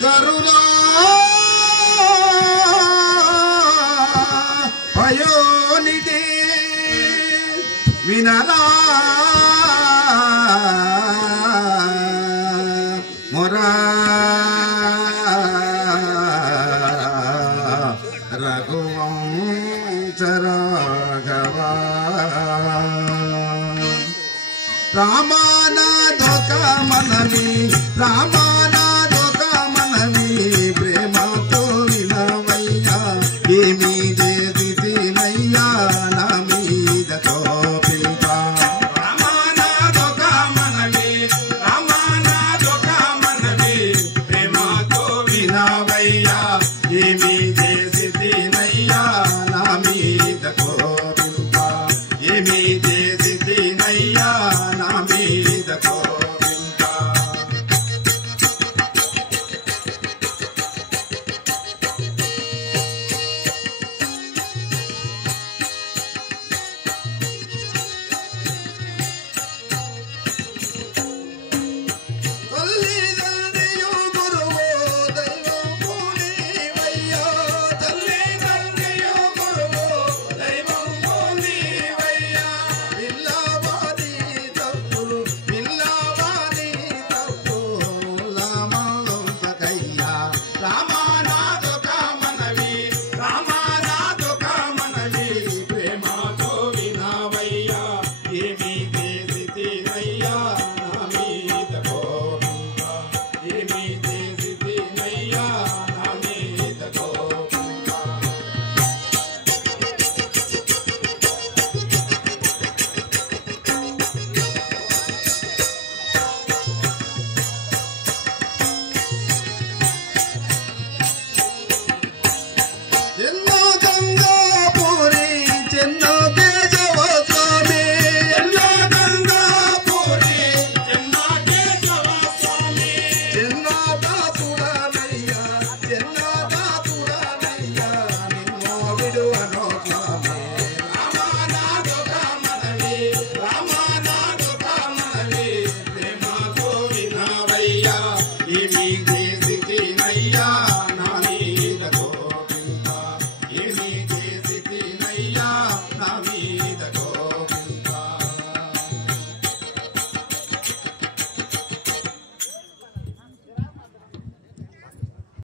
కరుణా పయోనిధి వినరా మొరా రఘువంశ రాఘవా రామానాథక మనవి రామానాథక మనవి ప్రేమతో వినవయ్యా ఏమీ చేసినయ్యా నా మీద కోపింప రామానాథక మనవి రామానాథక మనవి ప్రేమతో వినవయ్యా ఏమీ చేసినయ్యా నా మీద కోపింప ఏమీ చేసినయ్యా నా మీద కోపింప తల్లిదండ్రియు గురువు దైవము నీవయ్యా తల్లిదండ్రియు గురువు దైవము నీవయ్యా పిల్లవాడి తప్పులు లామకయ్యా రామానాథక మనవి రామానాథక మనవి ప్రేమతో వినవయ్యా ఏమీ చేసినయ్యా